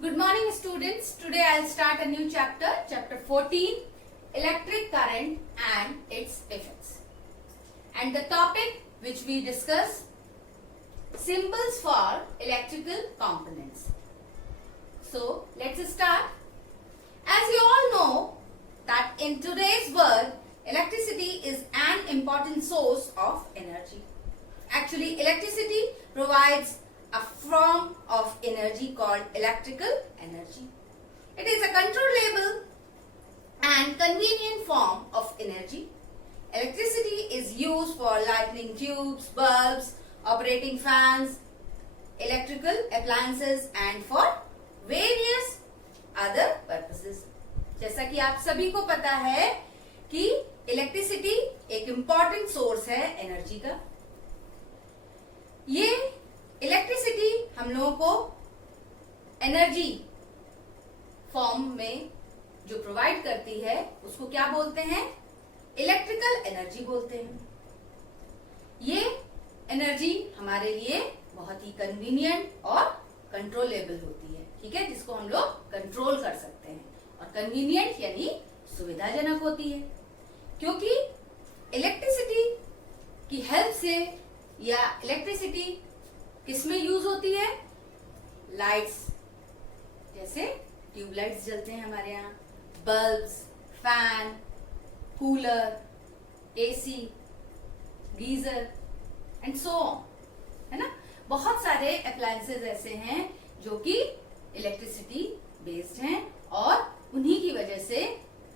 Good morning, students. Today I'll start a new chapter, chapter 14, electric current and its effects. And the topic which we discuss, symbols for electrical components. So let's start. As you all know that in today's world, electricity is an important source of energy. Actually, electricity provides a form of energy called electrical energy. It is a controllable and convenient form of energy. Electricity is used for lighting tubes, bulbs, operating fans, electrical appliances and for various other purposes. जैसा कि आप सभी को पता है कि electricity एक important source है एनर्जी का। ये इलेक्ट्रिसिटी हम लोगों को एनर्जी फॉर्म में जो प्रोवाइड करती है उसको क्या बोलते हैं? इलेक्ट्रिकल एनर्जी बोलते हैं। ये एनर्जी हमारे लिए बहुत ही कन्वीनियंट और कंट्रोलेबल होती है, ठीक है, जिसको हम लोग कंट्रोल कर सकते हैं। और कन्वीनियंट यानी सुविधाजनक होती है, क्योंकि इलेक्ट्रिसिटी की हेल्प से या इलेक्ट्रिसिटी किसमें यूज होती है? लाइट्स, जैसे ट्यूबलाइट्स जलते हैं हमारे यहाँ, bulbs, fan, cooler, AC, geyser and so on, है ना। बहुत सारे अप्लायंसेस ऐसे हैं जो कि इलेक्ट्रिसिटी बेस्ड हैं और उन्हीं की वजह से,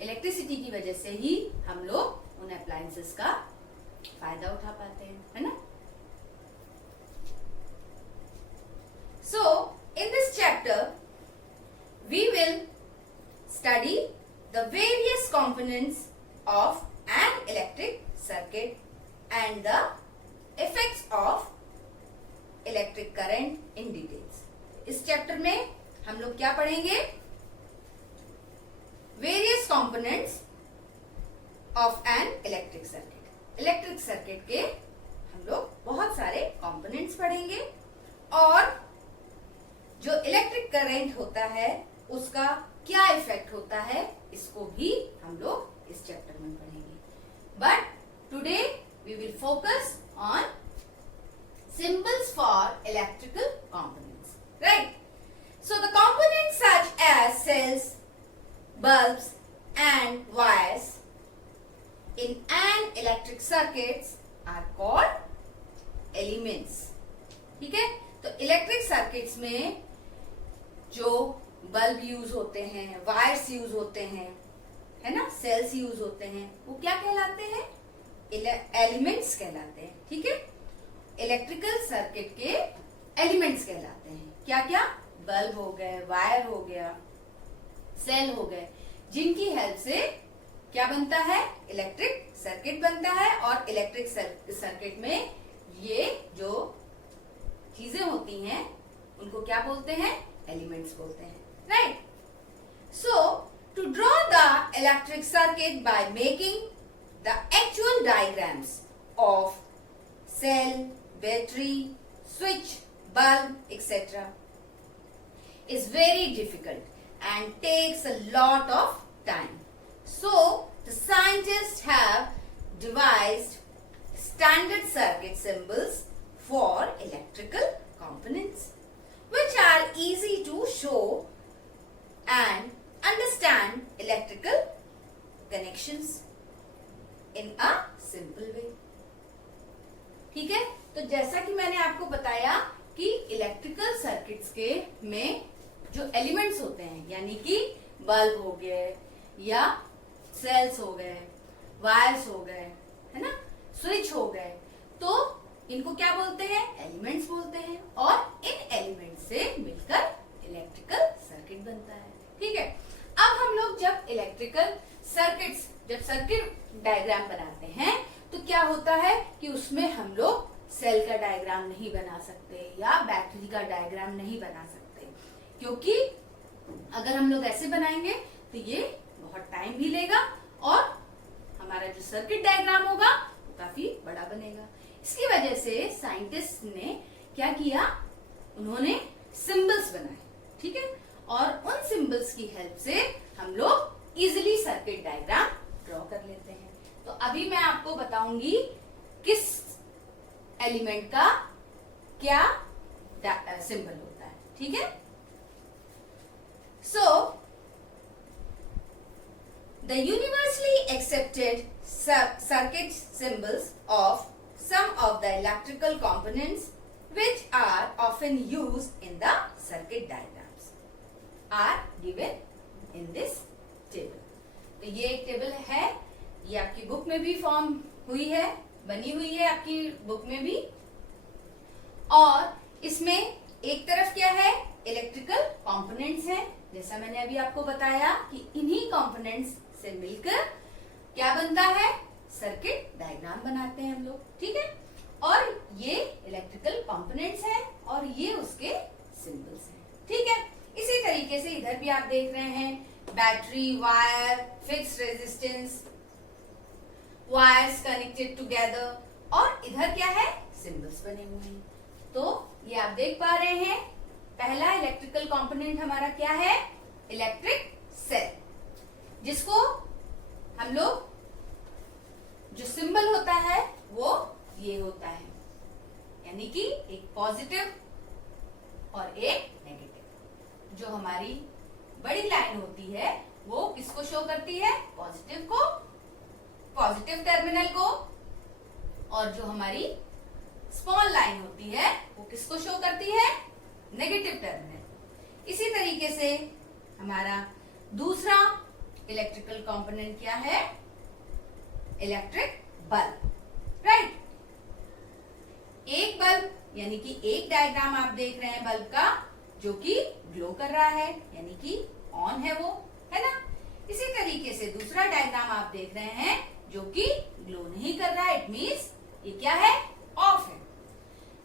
इलेक्ट्रिसिटी की वजह से ही हम लोग उन अप्लायंसेस का फायदा उठा पाते हैं, है ना। So, in this chapter, we will study the various components of an electric circuit and the effects of electric current in details. इस चैप्टर में हम लोग क्या पढ़ेंगे? Various components of an electric circuit. Electric circuit के हम लोग बहुत सारे कंपोनेंट्स पढ़ेंगे और जो इलेक्ट्रिक करंट होता है उसका क्या इफेक्ट होता है इसको भी हम लोग इस चैप्टर में पढ़ेंगे। But today we will focus on symbols for electrical components, right. So the components such as cells, bulbs and wires in an electric circuits are called elements, ठीक है। तो इलेक्ट्रिक सर्किट्स में जो बल्ब यूज होते हैं, wires use होते हैं, है ना, सेल्स यूज होते हैं, वो क्या कहलाते हैं? एलिमेंट्स कहलाते हैं, ठीक है। इलेक्ट्रिकल सर्किट के एलिमेंट्स कहलाते हैं। क्या क्या? बल्ब हो गए, वायर हो गया, सेल हो गए, जिनकी हेल्प से क्या बनता है? इलेक्ट्रिक सर्किट बनता है। और इलेक्ट्रिक सर्किट में ये जो चीजें होती हैं उनको क्या बोलते हैं? एलिमेंट्स बोलते हैं, right. So to draw the electric circuit by making the actual diagrams of cell, battery, switch, bulb etcetera is very difficult and takes a lot of time. So, the scientists have devised standard circuit symbols for electrical components, which are easy to show and understand electrical connections in a simple way. ठीक है, तो जैसा कि मैंने आपको बताया कि electrical circuits के में जो एलिमेंट्स होते हैं, यानी कि बल्ब हो गए या सेल्स हो गए, वायर्स हो गए, है ना, स्विच हो गए, तो इनको क्या बोलते हैं? एलिमेंट्स बोलते हैं। और इन एलिमेंट्स से मिलकर इलेक्ट्रिकल सर्किट बनता है, ठीक है। अब हम लोग जब इलेक्ट्रिकल सर्किट्स, जब सर्किट डायग्राम बनाते हैं तो क्या होता है कि उसमें हम लोग सेल का डायग्राम नहीं बना सकते या बैटरी का डायग्राम नहीं बना सकते, क्योंकि अगर हम लोग ऐसे बनाएंगे तो ये बहुत टाइम भी लेगा और हमारा जो सर्किट डायग्राम होगा वो काफी बड़ा बनेगा। इसकी वजह से साइंटिस्ट ने क्या किया? उन्होंने सिंबल्स बनाए, ठीक है। और उन सिंबल्स की हेल्प से हम लोग इजिली सर्किट डायग्राम ड्रॉ कर लेते हैं। तो अभी मैं आपको बताऊंगी किस एलिमेंट का क्या सिंबल होता है, ठीक है। So the universally accepted circuit symbols of some of the electrical components which are often used in the circuit diagrams are given in this table। तो ये एक टेबल है, ये आपकी बुक में भी फॉर्म हुई है, बनी हुई है आपकी बुक में भी। और इसमें एक तरफ क्या है, इलेक्ट्रिकल कंपोनेंट्स हैं, जैसा मैंने अभी आपको बताया कि इन्हीं कंपोनेंट्स से मिलकर क्या बनता है, सर्किट डायग्राम बनाते हैं हम लोग, ठीक है। और ये इलेक्ट्रिकल कंपोनेंट्स हैं और ये उसके सिंबल्स हैं, ठीक है। इसी तरीके से इधर भी आप देख रहे हैं battery, wire, fixed resistance, wires connected together, और इधर क्या है, सिंबल्स बने हुए हैं। तो ये आप देख पा रहे हैं, पहला इलेक्ट्रिकल कंपोनेंट हमारा क्या है, इलेक्ट्रिक सेल, जिसको हम लोग जो सिंबल होता है वो ये होता है, यानी कि एक पॉजिटिव और एक नेगेटिव। जो हमारी बड़ी लाइन होती है वो किसको शो करती है, पॉजिटिव को, पॉजिटिव टर्मिनल को, और जो हमारी स्मॉल लाइन होती है वो किसको शो करती है, नेगेटिव टर्मिनल। इसी तरीके से हमारा दूसरा इलेक्ट्रिकल कंपोनेंट क्या है, इलेक्ट्रिक बल्ब, राइट। एक बल्ब यानी कि एक डायग्राम आप देख रहे हैं बल्ब का जो कि ग्लो कर रहा है, यानी कि ऑन है वो, है ना। इसी तरीके से दूसरा डायग्राम आप देख रहे हैं जो कि ग्लो नहीं कर रहा है, इट मीन्स ये क्या है, ऑफ है।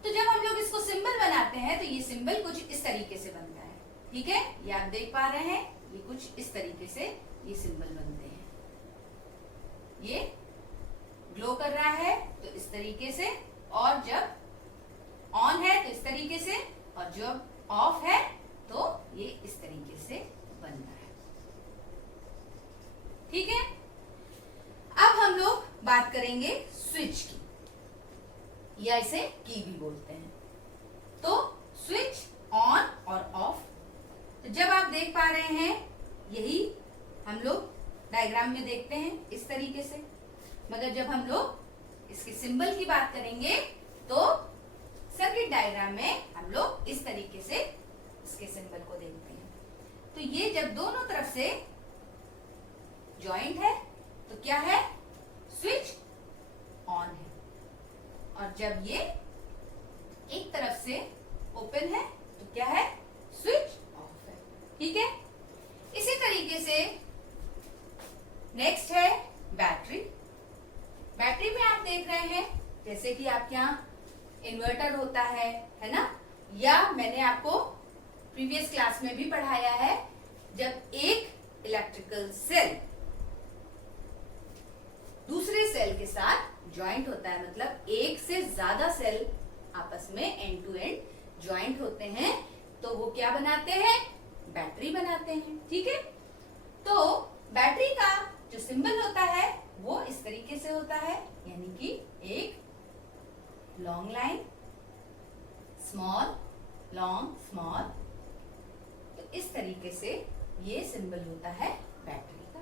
तो जब हम लोग इसको सिंबल बनाते हैं तो ये सिंबल कुछ इस तरीके से बनता है, ठीक है। ये आप देख पा रहे हैं, ये कुछ इस तरीके से ये सिंबल बनते हैं। ये ग्लो कर रहा है तो इस तरीके से, और जब ऑन है तो इस तरीके से, और जब ऑफ है तो ये इस तरीके से बन रहा है, ठीक है। अब हम लोग बात करेंगे स्विच की, या इसे की भी बोलते हैं। तो स्विच ऑन और ऑफ, तो जब आप देख पा रहे हैं यही हम लोग डायग्राम में देखते हैं इस तरीके से, मगर जब हम लोग इसके सिंबल की बात करेंगे तो सर्किट डायग्राम में हम लोग इस तरीके से इसके सिंबल को देखते हैं। तो ये जब दोनों तरफ से जॉइंट है तो क्या है, स्विच ऑन है, और जब ये एक तरफ से ओपन है तो क्या है, स्विच ऑफ है, ठीक है। इसी तरीके से नेक्स्ट है बैटरी। बैटरी में आप देख रहे हैं जैसे कि आपके यहाँ इन्वर्टर होता है ना, या मैंने आपको प्रीवियस क्लास में भी पढ़ाया है, जब एक इलेक्ट्रिकल सेल दूसरे सेल के साथ ज्वाइंट होता है, मतलब एक से ज्यादा सेल आपस में एंड टू एंड ज्वाइंट होते हैं, तो वो क्या बनाते हैं, बैटरी बनाते हैं, ठीक है। तो बैटरी का जो सिंबल होता है वो इस तरीके से होता है, यानी कि एक long line, small long small, तो इस तरीके से ये सिंबल होता है बैटरी का।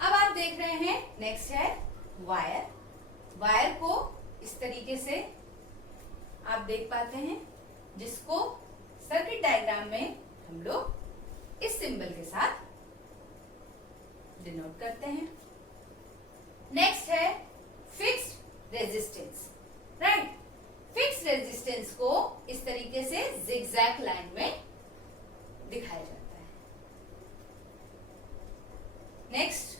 अब आप देख रहे हैं नेक्स्ट है वायर। वायर को इस तरीके से आप देख पाते हैं, जिसको सर्किट डायग्राम में हम लोग इस सिंबल के साथ डिनोट करते हैं। नेक्स्ट है fixed resistance, right. Fixed resistance को इस तरीके से जिगजैग लाइन में दिखाया जाता है। नेक्स्ट,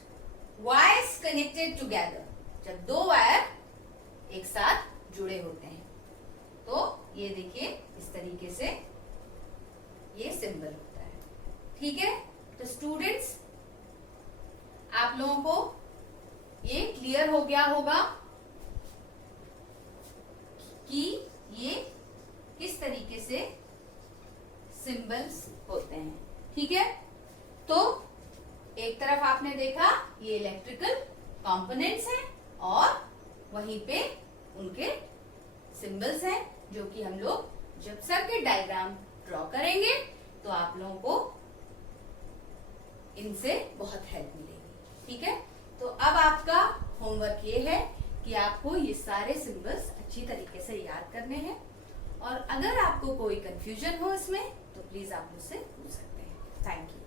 वायर्स कनेक्टेड टुगेदर, जब दो वायर एक साथ जुड़े होते हैं तो ये देखिए इस तरीके से ये सिंबल होता है, ठीक है। तो स्टूडेंट्स, आप लोगों को ये क्लियर हो गया होगा कि ये किस तरीके से सिंबल्स होते हैं। ठीक है, तो एक तरफ आपने देखा ये इलेक्ट्रिकल कंपोनेंट्स हैं और वहीं पे उनके सिंबल्स हैं, जो कि हम लोग जब सर्किट डायग्राम ड्रॉ करेंगे तो आप लोगों को इनसे बहुत हेल्प मिलेगी। ठीक है, तो अब आपका होमवर्क ये है कि आपको ये सारे सिंबल्स अच्छी तरीके से याद करने हैं, और अगर आपको कोई कंफ्यूजन हो इसमें तो प्लीज आप मुझसे पूछ सकते हैं। Thank you.